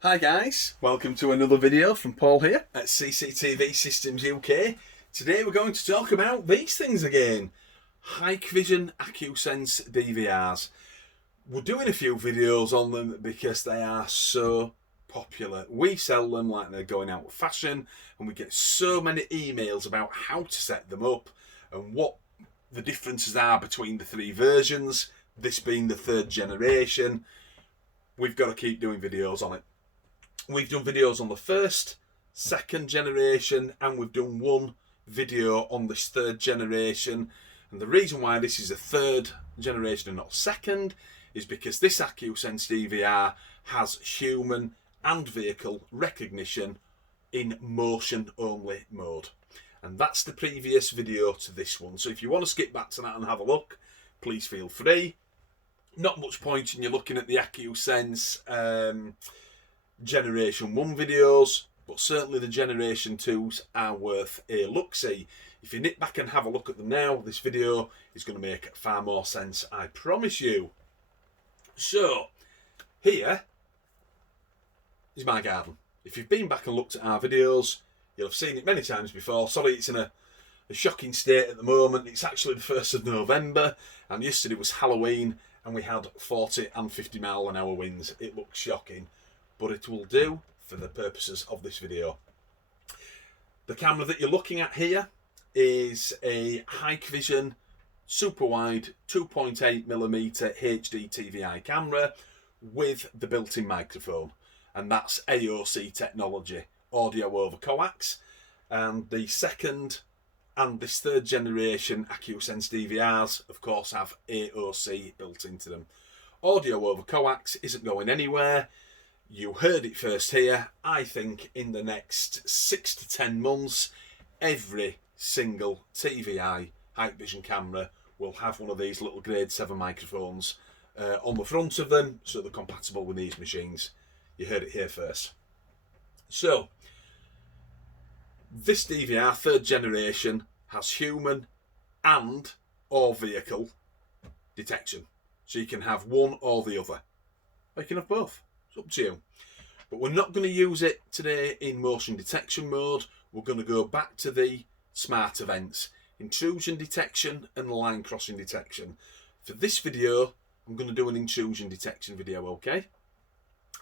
Hi guys, welcome to another video from Paul here at CCTV Systems UK. Today we're going to talk about these things again. Hikvision Acusense DVRs. We're doing a few videos on them because they are so popular. We sell them like they're going out of fashion, and we get so many emails about how to set them up and what the differences are between the three versions, this being the third generation. We've got to keep doing videos on it. We've done videos on the first, second generation, and we've done one video on this third generation. And the reason why this is a third generation and not second is because this Acusense DVR has human and vehicle recognition in motion only mode. And that's the previous video to this one. So if you want to skip back to that and have a look, please feel free. Not much point in you looking at the Acusense Generation 1 videos, but certainly the Generation 2s are worth a look-see. If you nip back and have a look at them now, this video is going to make far more sense, I promise you. So, here is my garden. If you've been back and looked at our videos, you'll have seen it many times before. Sorry, it's in a shocking state at the moment. It's actually the 1st of November, and yesterday was Halloween, and we had 40 and 50 mile an hour winds. It looks shocking, but it will do for the purposes of this video. The camera that you're looking at here is a Hikvision super wide 2.8mm HD TVI camera with the built-in microphone, and that's AOC technology, audio over coax. And the second and this third generation Acusense DVRs, of course, have AOC built into them. Audio over coax isn't going anywhere. You heard it first here. I think in the next 6 to 10 months, every single TVI Hikvision camera will have one of these little grade 7 microphones on the front of them, so they're compatible with these machines. You heard it here first. So, this DVR, third generation, has human and or vehicle detection. So you can have one or the other. Or you can have both. It's up to you. But we're not going to use it today in motion detection mode. We're going to go back to the smart events, intrusion detection and line crossing detection. For this video, I'm going to do an intrusion detection video, okay?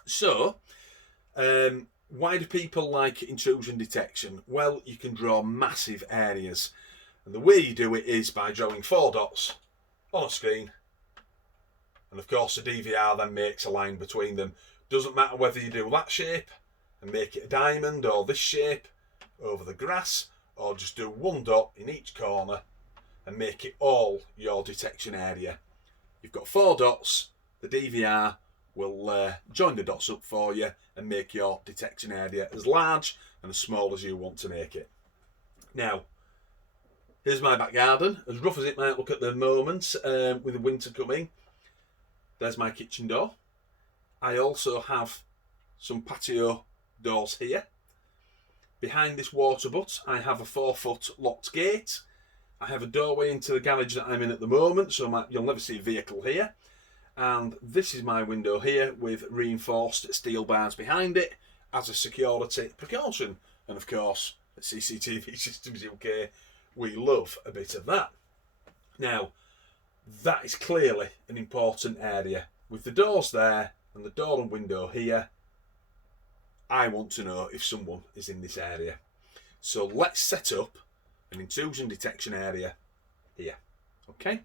So, why do people like intrusion detection? Well, you can draw massive areas. And the way you do it is by drawing 4 dots on a screen. And of course, the DVR then makes a line between them. Doesn't matter whether you do that shape and make it a diamond, or this shape over the grass, or just do 1 dot in each corner and make it all your detection area. You've got 4 dots. The DVR will join the dots up for you and make your detection area as large and as small as you want to make it. Now, here's my back garden. As rough as it might look at the moment, with the winter coming, there's my kitchen door. I also have some patio doors here. Behind this water butt, I have a 4-foot locked gate. I have a doorway into the garage that I'm in at the moment, so you'll never see a vehicle here. And this is my window here with reinforced steel bars behind it as a security precaution. And of course, at CCTV Systems UK, we love a bit of that. Now, that is clearly an important area. With the doors there and the door and window here, I want to know if someone is in this area. So let's set up an intrusion detection area here. Okay?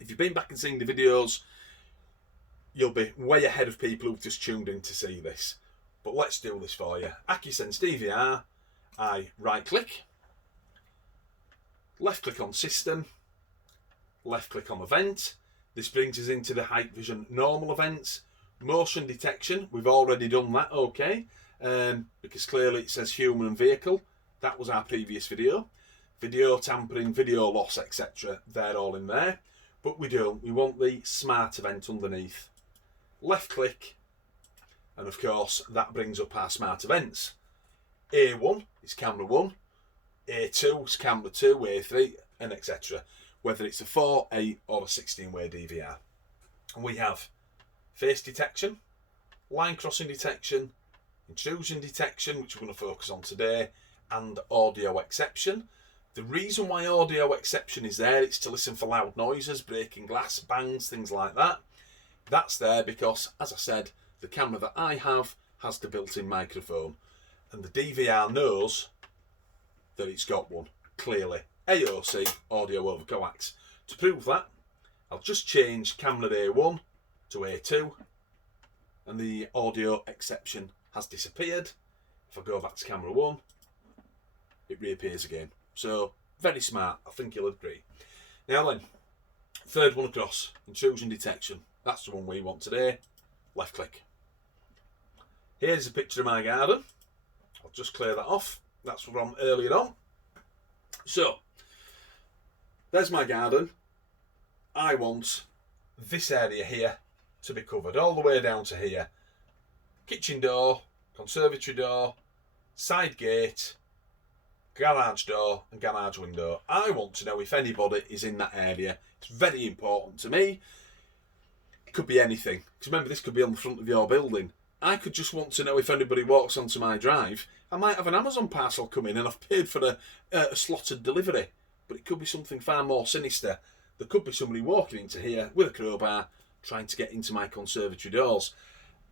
If you've been back and seen the videos, you'll be way ahead of people who've just tuned in to see this. But let's do this for you. Acusense DVR, I right click, left click on system, left click on event. This brings us into the Hikvision normal events. Motion detection, we've already done that, okay, because clearly it says human and vehicle. That was our previous video. Video tampering, video loss, etc. They're all in there. But we want the smart event underneath. Left click, and of course that brings up our smart events. A1 is camera 1, A2 is camera 2, A3, and etc. Whether it's a 4, 8 or a 16-way DVR. And we have face detection, line crossing detection, intrusion detection, which we're going to focus on today, and audio exception. The reason why audio exception is there, it's to listen for loud noises, breaking glass, bangs, things like that. That's there because, as I said, the camera that I have has the built-in microphone, and the DVR knows that it's got one, clearly. AOC, audio over coax. To prove that, I'll just change camera A1 to A2, and the audio exception has disappeared. If I go back to camera 1, it reappears again. So, very smart, I think you'll agree. Now then, third one across, intrusion detection. That's the one we want today. Left click. Here's a picture of my garden. I'll just clear that off. That's from earlier on. So, there's my garden. I want this area here to be covered all the way down to here. Kitchen door, conservatory door, side gate, garage door and garage window. I want to know if anybody is in that area. It's very important to me. It could be anything. Because remember, this could be on the front of your building. I could just want to know if anybody walks onto my drive. I might have an Amazon parcel come in and I've paid for a slotted delivery. But it could be something far more sinister. There could be somebody walking into here with a crowbar trying to get into my conservatory doors.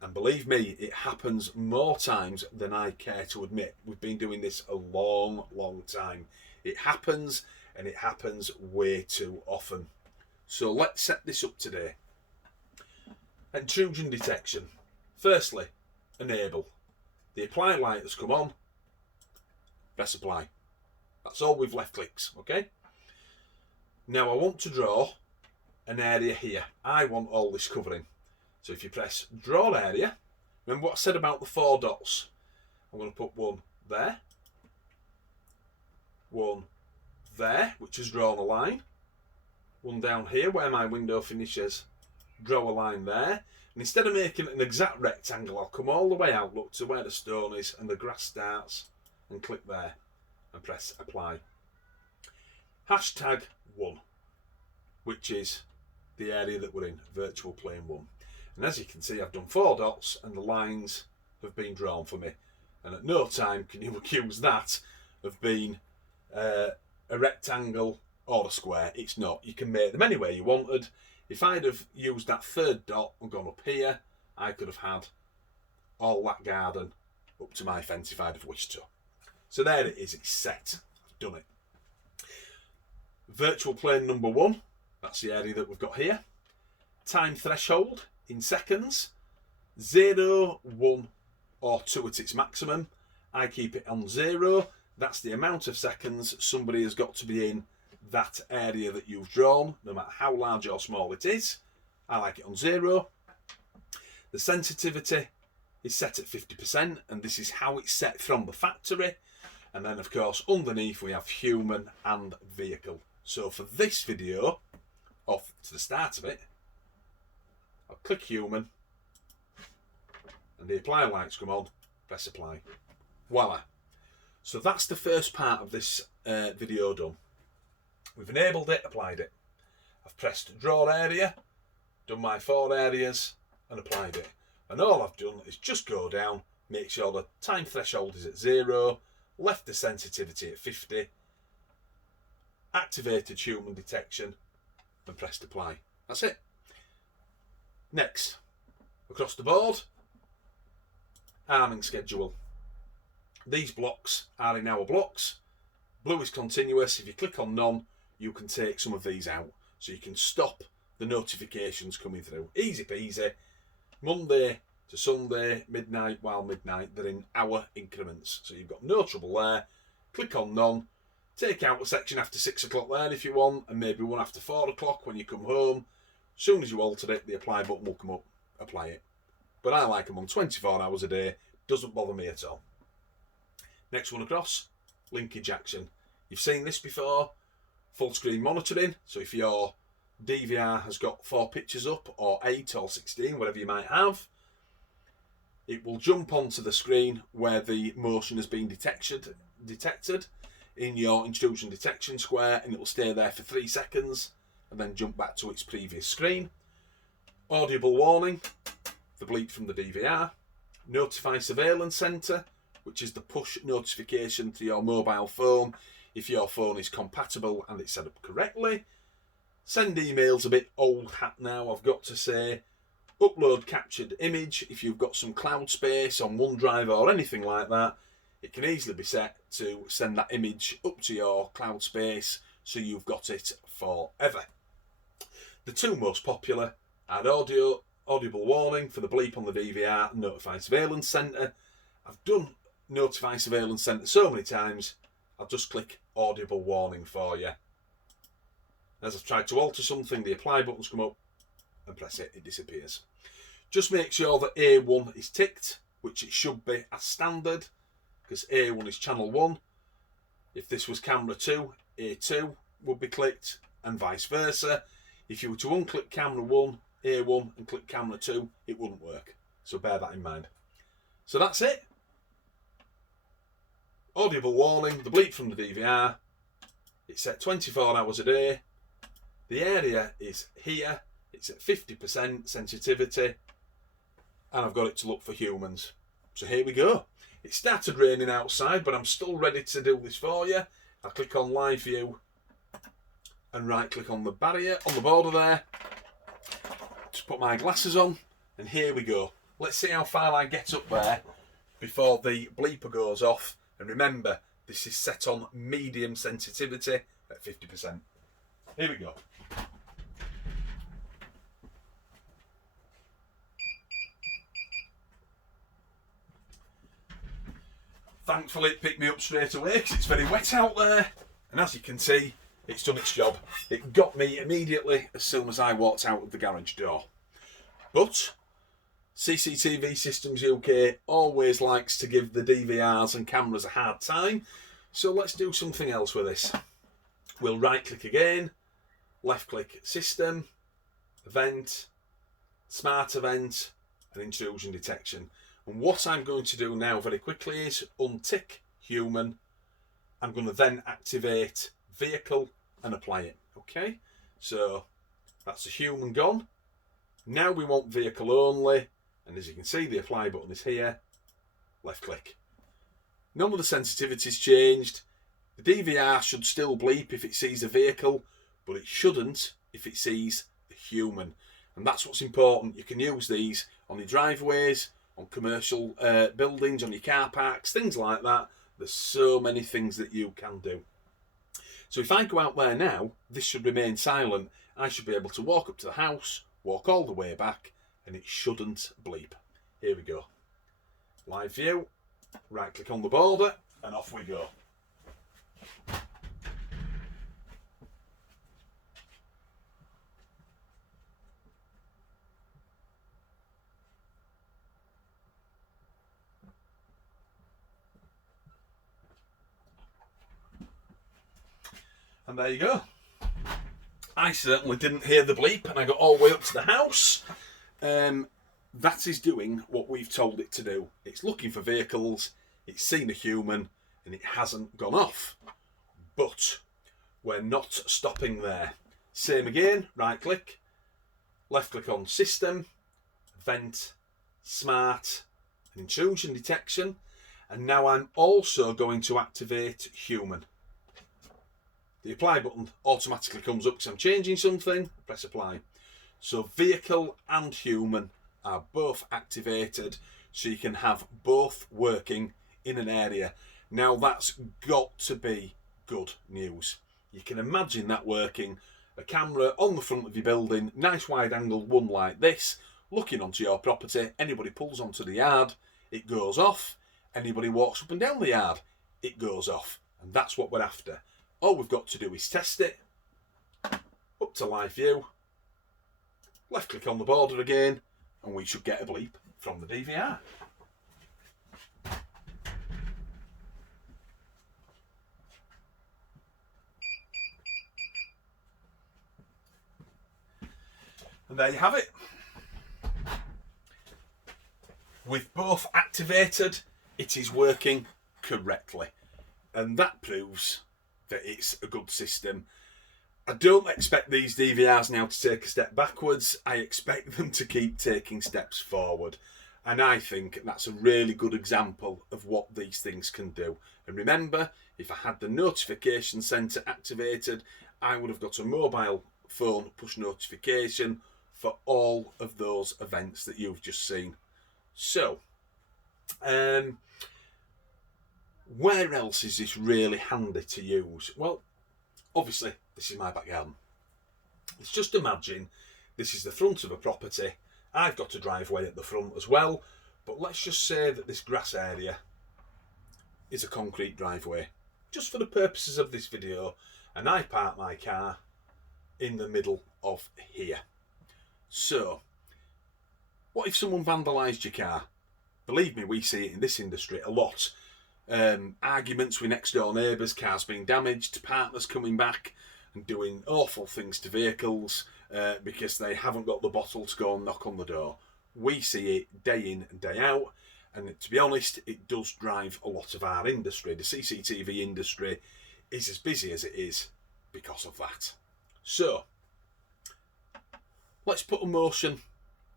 And believe me, it happens more times than I care to admit. We've been doing this a long, long time. It happens, and it happens way too often. So let's set this up today. Intrusion detection. Firstly, enable. The apply light has come on. Press apply. That's all with left clicks, okay? Now I want to draw an area here. I want all this covering. So if you press draw area, remember what I said about the 4 dots? I'm going to put one there, which has drawn a line, one down here where my window finishes, draw a line there, and instead of making an exact rectangle, I'll come all the way out, look to where the stone is and the grass starts, and click there, and press apply. Hashtag 1, which is the area that we're in, virtual plane 1. And as you can see, I've done 4 dots and the lines have been drawn for me. And at no time can you accuse that of being a rectangle or a square. It's not. You can make them any way you wanted. If I'd have used that 3rd dot and gone up here, I could have had all that garden up to my fence if I'd have wished to. So there it is. It's set. I've done it. Virtual plane number 1. That's the area that we've got here. Time threshold in seconds, 0, 1 or 2 at its maximum. I keep it on 0. That's the amount of seconds somebody has got to be in that area that you've drawn, no matter how large or small it is. I like it on 0. The sensitivity is set at 50%, and this is how it's set from the factory. And then of course underneath we have human and vehicle. So for this video, off to the start of it, I'll click human, and the apply lights come on, press apply. Voila. So that's the first part of this video done. We've enabled it, applied it. I've pressed draw area, done my 4 areas, and applied it. And all I've done is just go down, make sure the time threshold is at 0, left the sensitivity at 50, activated human detection, and pressed apply. That's it. Next, across the board, arming schedule. These blocks are in our blocks. Blue is continuous. If you click on none, you can take some of these out. So you can stop the notifications coming through. Easy peasy. Monday to Sunday, midnight while midnight, they're in hour increments. So you've got no trouble there. Click on none. Take out a section after 6 o'clock there if you want, and maybe one after 4 o'clock when you come home. As soon as you alter it, the apply button will come up, apply it. But I like them on 24 hours a day, doesn't bother me at all. Next one across, linkage action. You've seen this before, full screen monitoring. So if your DVR has got 4 pictures up, or 8 or 16, whatever you might have, it will jump onto the screen where the motion has been detected in your intrusion detection square, and it will stay there for 3 seconds and then jump back to its previous screen. Audible warning. the bleep from the DVR, notify surveillance centre, which is the push notification to your mobile phone if your phone is compatible and it's set up correctly. Send emails, a bit old hat now, I've got to say. Upload captured image. If you've got some cloud space on OneDrive or anything like that, it can easily be set to send that image up to your cloud space so you've got it forever. The two most popular are audible warning for the bleep on the DVR and notify surveillance centre. I've done notify surveillance centre so many times, I'll just click audible warning for you. As I've tried to alter something, the apply buttons come up and press it, it disappears. Just make sure that A1 is ticked, which it should be as standard, because A1 is channel 1. If this was camera 2, A2 would be clicked, and vice versa. If you were to unclick camera 1, A1, and click camera 2, it wouldn't work. So bear that in mind. So that's it. Audible warning, the bleep from the DVR. It's set 24 hours a day. The area is here. It's at 50% sensitivity. And I've got it to look for humans. So here we go. It started raining outside, but I'm still ready to do this for you. I click on live view and right click on the barrier, on the border there. Just put my glasses on and here we go. Let's see how far I get up there before the bleeper goes off. And remember, this is set on medium sensitivity at 50%. Here we go. Thankfully it picked me up straight away because it's very wet out there. And as you can see, it's done its job. It got me immediately as soon as I walked out of the garage door. But CCTV Systems UK always likes to give the DVRs and cameras a hard time. So let's do something else with this. We'll right click again, left click System, Event, Smart Event and Intrusion Detection. And what I'm going to do now very quickly is untick Human. I'm going to then activate Vehicle and apply it. Okay, so that's the Human gone. Now we want Vehicle only. And as you can see, the apply button is here. Left click. None of the sensitivity's changed. The DVR should still bleep if it sees a vehicle, but it shouldn't if it sees a human. And that's what's important. You can use these on your driveways, on commercial buildings, on your car parks, things like that. There's so many things that you can do. So if I go out there now, this should remain silent. I should be able to walk up to the house, walk all the way back, and it shouldn't bleep. Here we go. Live view, right click on the border, and off we go. And there you go. I certainly didn't hear the bleep and I got all the way up to the house. That is doing what we've told it to do. It's looking for vehicles, it's seen a human, and it hasn't gone off. But we're not stopping there. Same again, right click, left click on System, Vent, Smart, and Intrusion Detection. And now I'm also going to activate Human. The apply button automatically comes up because I'm changing something. Press apply. So vehicle and human are both activated, so you can have both working in an area. Now that's got to be good news. You can imagine that working. A camera on the front of your building, nice wide angle one like this, looking onto your property. Anybody pulls onto the yard, it goes off. Anybody walks up and down the yard, it goes off. And that's what we're after. All we've got to do is test it. Up to live view. Left click on the border again, and we should get a bleep from the DVR. And there you have it. With both activated, it is working correctly. And that proves that it's a good system. I don't expect these DVRs now to take a step backwards. I expect them to keep taking steps forward. And I think that's a really good example of what these things can do. And remember, if I had the notification centre activated, I would have got a mobile phone push notification for all of those events that you've just seen. So, where else is this really handy to use? Well, obviously, this is my back garden. Let's just imagine this is the front of a property. I've got a driveway at the front as well, but let's just say that this grass area is a concrete driveway. Just for the purposes of this video, and I park my car in the middle of here. So, what if someone vandalised your car? Believe me, we see it in this industry a lot. Arguments with next door neighbours, cars being damaged, partners coming back and doing awful things to vehicles because they haven't got the bottle to go and knock on the door. We see it day in and day out, and to be honest, it does drive a lot of our industry. The CCTV industry is as busy as it is because of that. So, let's put a motion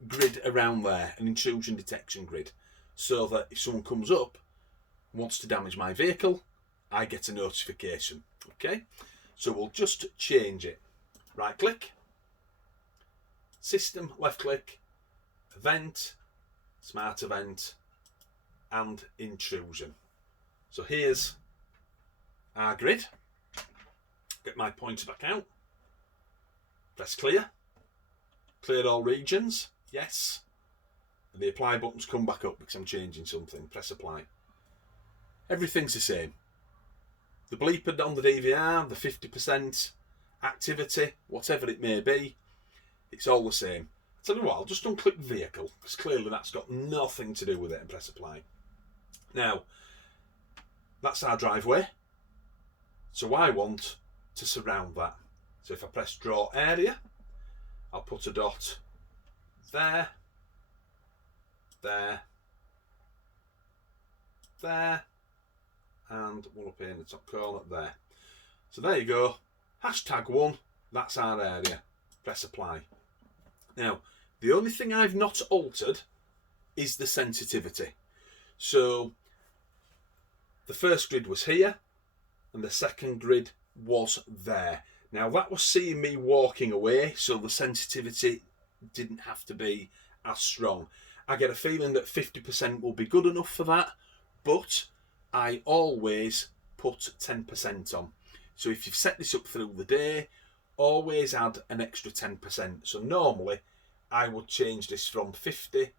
grid around there, an intrusion detection grid, so that if someone comes up and wants to damage my vehicle, I get a notification. Okay, so we'll just change it. Right click, system, left click, event, smart event, and intrusion. So here's our grid. Get my pointer back out. Press clear. Clear all regions. Yes. And the apply buttons come back up because I'm changing something. Press apply. Everything's the same. The bleeper on the DVR, the 50% activity, whatever it may be, it's all the same. Tell you what, I'll just unclick vehicle because clearly that's got nothing to do with it, and press apply. Now, that's our driveway. So I want to surround that. So if I press draw area, I'll put a dot there, there, there, and one up here in the top corner there. So there you go. #1, that's our area. Press apply. Now, the only thing I've not altered is the sensitivity. So the first grid was here and the second grid was there. Now that was seeing me walking away, so the sensitivity didn't have to be as strong. I get a feeling that 50% will be good enough for that, but I always put 10% on. So if you've set this up through the day, always add an extra 10%. So normally I would change this from 50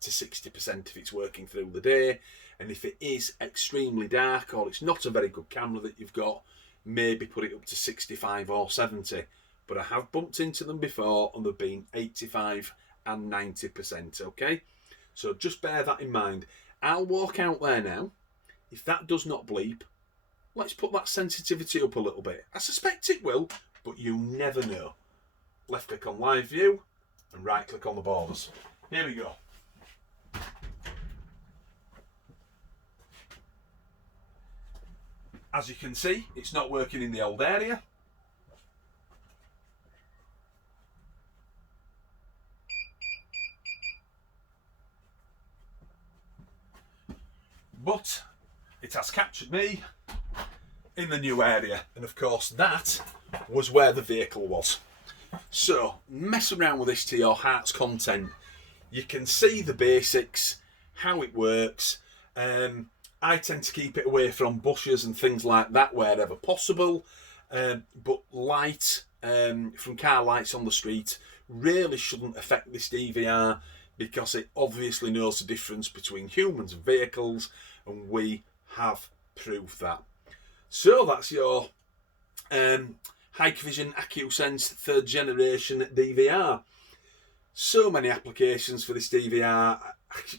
to 60% if it's working through the day. And if it is extremely dark or it's not a very good camera that you've got, maybe put it up to 65 or 70. But I have bumped into them before and they've been 85 and 90%, okay? So just bear that in mind. I'll walk out there now. If that does not bleep, let's put that sensitivity up a little bit. I suspect it will, but you never know. Left click on live view and right click on the borders. Here we go. As you can see, it's not working in the old area. But it has captured me in the new area. And of course, that was where the vehicle was. So, mess around with this to your heart's content. You can see the basics, how it works. I tend to keep it away from bushes and things like that wherever possible. But light from car lights on the street really shouldn't affect this DVR because it obviously knows the difference between humans and vehicles, and we have proved that. So that's your Hikvision Acusense 3rd generation DVR. So many applications for this DVR,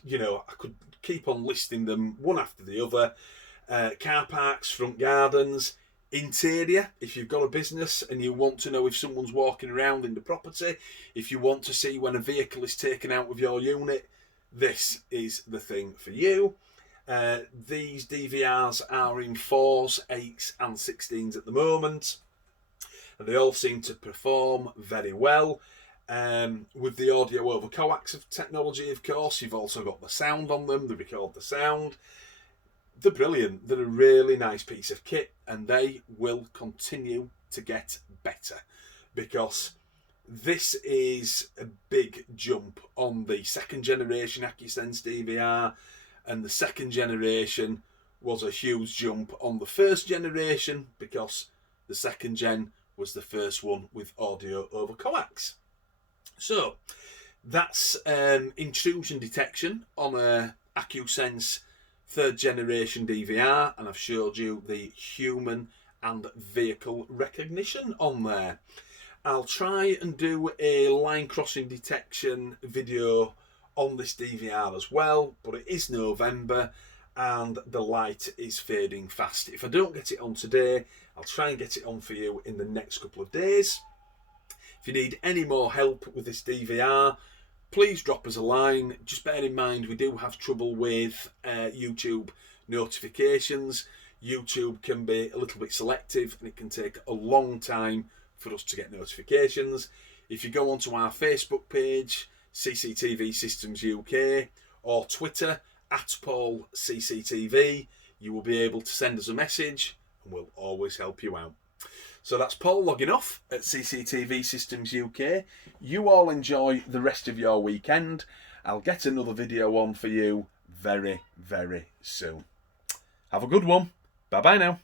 you know, I could keep on listing them one after the other. Car parks, front gardens, interior, if you've got a business and you want to know if someone's walking around in the property, if you want to see when a vehicle is taken out of your unit, this is the thing for you. These DVRs are in 4s, 8s and 16s at the moment. and they all seem to perform very well. With the audio over coax technology, of course, you've also got the sound on them. They record the sound. They're brilliant. They're a really nice piece of kit, and they will continue to get better, because this is a big jump on the second generation Acusense DVR, and the second generation was a huge jump on the first generation, because the second gen was the first one with audio over coax. So that's intrusion detection on a Acusense third generation DVR, and I've showed you the human and vehicle recognition on there. I'll try and do a line crossing detection video on this DVR as well, but it is November and the light is fading fast. If I don't get it on today, I'll try and get it on for you in the next couple of days. If you need any more help with this DVR, please drop us a line. Just bear in mind, we do have trouble with YouTube notifications. YouTube can be a little bit selective, and it can take a long time for us to get notifications. If you go onto our Facebook page, CCTV Systems UK, or Twitter, @PaulCCTV, you will be able to send us a message, and we'll always help you out. So that's Paul logging off at CCTV Systems UK. You all enjoy the rest of your weekend. I'll get another video on for you very, very soon. Have a good one. Bye-bye now.